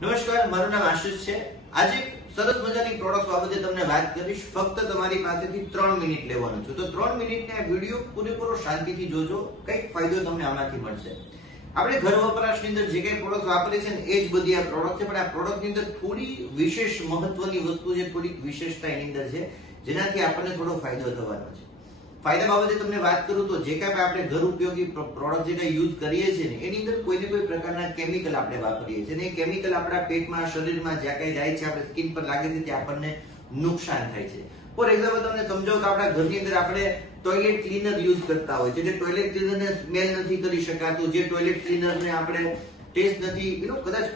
નમસ્કાર, મારું નામ આશિષ છે। આજે સરસ મજાની પ્રોડક્ટ બાબતે તમને વાત કરીશ। ફક્ત તમારી પાસેથી 3 મિનિટ લેવાનું છે, તો 3 મિનિટનો આ વિડિયો પૂરેપૂરો શાંતિથી જોજો, કંઈક ફાયદો તમને આમાંથી મળશે। આપણે ઘર વપરાશની અંદર જે કંઈ પ્રોડક્ટ વાપરીએ છીએ ને એ જ બધી આ પ્રોડક્ટ છે, પણ આ પ્રોડક્ટની અંદર થોડી વિશેષ મહત્વની વસ્તુ છે, થોડીક વિશેષતા એની અંદર છે, જેનાથી આપણને થોડો ફાયદો થવાનો છે। ફાયદા બાબતે તમને વાત કરું તો જે કાંઈ આપણે ઘર ઉપયોગી પ્રોડક્ટ જે કાંઈ યુઝ કરીએ છીએ ને એની અંદર કોઈ ને કોઈ પ્રકારના કેમિકલ આપણે વાપરીએ છીએ, અને એ કેમિકલ આપણા પેટમાં, શરીરમાં જ્યાં કંઈ જાય છે, આપણે સ્કિન પર લાગે છે, ત્યાં આપણને નુકસાન થાય છે। ફોર એક્ઝામ્પલ તમને સમજાવું તો આપણા ઘરની અંદર આપણે ટોયલેટ ક્લીનર યુઝ કરતા હોય છે, જે ટોયલેટ ક્લીનરને સ્મેલ નથી કરી શકાતું, જે ટોયલેટ ક્લીનરને આપણે ટેસ્ટ નથી, કદાચ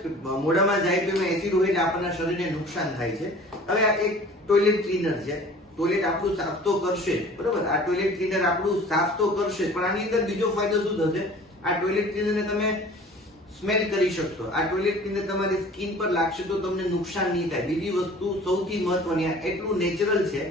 મોઢામાં જાય તો એમાં એસિડ હોય એટલે આપણના શરીરને નુકસાન થાય છે। હવે આ એક ટોયલેટ ક્લીનર છે, ટોયલેટ આપણું સાફ તો કરશે, બરોબર, આ ટોયલેટ ક્લીનર આપણું સાફ તો કરશે, પણ આની અંદર બીજો ફાયદો શું થશે? આ ટોયલેટ ક્લીનરને તમે સ્મેલ કરી શકશો, આ ટોયલેટ ક્લીનર તમારી સ્કિન પર લાગશે તો તમને નુકસાન નહીં થાય। બીજી વસ્તુ સૌથી મહત્વની, આ એટલું નેચરલ છે,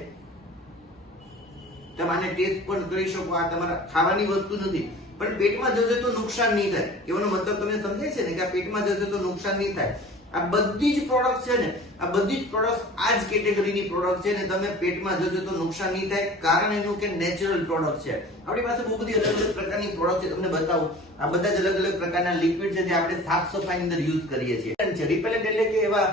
તમે આને ટેસ્ટ પણ કરી શકો, આ તમારા ખાવાની વસ્તુ નથી, પણ પેટમાં જશે તો નુકસાન નહીં થાય। એનો મતલબ તમને સમજાય છે ને કે આ પેટમાં જશે તો નુકસાન નહીં થાય। આ બધી જ પ્રોડક્ટ છે ને, આ બધી જ પ્રોડક્ટ આ જ કેટેગરીની પ્રોડક્ટ છે ને, તમે પેટમાં જશે તો નુકસાન નહીં થાય, કારણ એનું કે નેચરલ પ્રોડક્ટ છે। આપણી પાસે બહુ બધી અલગ અલગ પ્રકારની પ્રોડક્ટ છે, તમને બતાવું। આ બધા જ અલગ અલગ પ્રકારના લિક્વિડ છે જે આપણે સાફ સફાઈની અંદર યુઝ કરીએ છીએ। રિપેલન્ટ એટલે કે એવા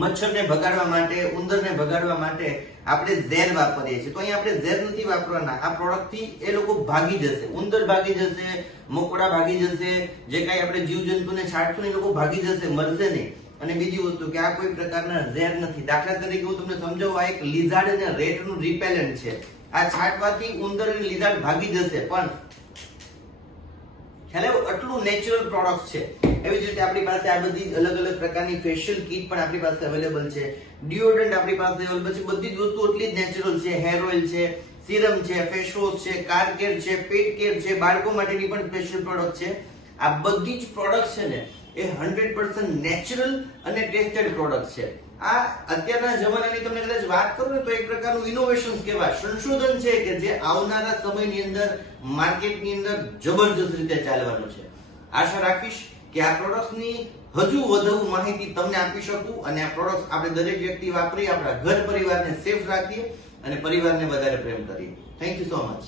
મચ્છરને ભગાડવા માટે, ઉંદરને ભગાડવા માટે આપણે ઝેર વાપરીએ છીએ, તો અહીં આપણે ઝેર નથી વાપરવાના। આ પ્રોડક્ટ થી એ લોકો ભાગી જશે, ઉંદર ભાગી જશે, મકોડા ભાગી જશે, જે કાંઈ આપણે જીવજંતુને છાંટશું ને એ લોકો ભાગી જશે, મરશે નહીં। અને બીજી વસ્તુ કે આ કોઈ પ્રકારના ઝેર નથી। દાખલા તરીકે હું તમને સમજાવું, આ એક લિઝાર્ડ અને રેટનું રિપેલન્ટ છે, આ છાંટવાથી ઉંદર અને લિઝાર્ડ ભાગી જશે, પણ ખ્યાલ આવ્યો? આટલું નેચરલ પ્રોડક્ટ છે। એવી જ રીતે આપણી પાસે આ બધી અલગ અલગ પ્રકારની ફેશિયલ કીટ પણ આપણી પાસે અવેલેબલ છે, ડિઓડરન્ટ આપણી પાસે અવેલેબલ છે, બધી જ વસ્તુ એટલી જ નેચરલ છે। હેર ઓઇલ છે, સિરમ છે, ફેસ વોશ છે, કાર કેર છે, પેટ કેર છે, બાળકો માટેની પણ સ્પેશિયલ પ્રોડક્ટ છે। આ બધી જ પ્રોડક્ટ છે ને એ 100% નેચરલ અને ટેસ્ટેડ પ્રોડક્ટ છે। આ અત્યારના જમાનાની તમને કદાચ વાત કરું ને તો એક પ્રકારનું ઇનોવેશન કહેવાય, સંશોધન છે કે જે આવનારા સમયની અંદર માર્કેટની અંદર જબરજસ્ત રીતે ચાલવાનું છે। આશા રાખીશ કે આ પ્રોડક્ટ્સની હજુ વધુ માહિતી તમને આપી શકું, અને આ પ્રોડક્ટ આપણે દરેક વ્યક્તિ વાપરી આપણા ઘર પરિવારને સેફ રાખીએ અને પરિવારને વધારે પ્રેમ કરીએ। Thank you so much.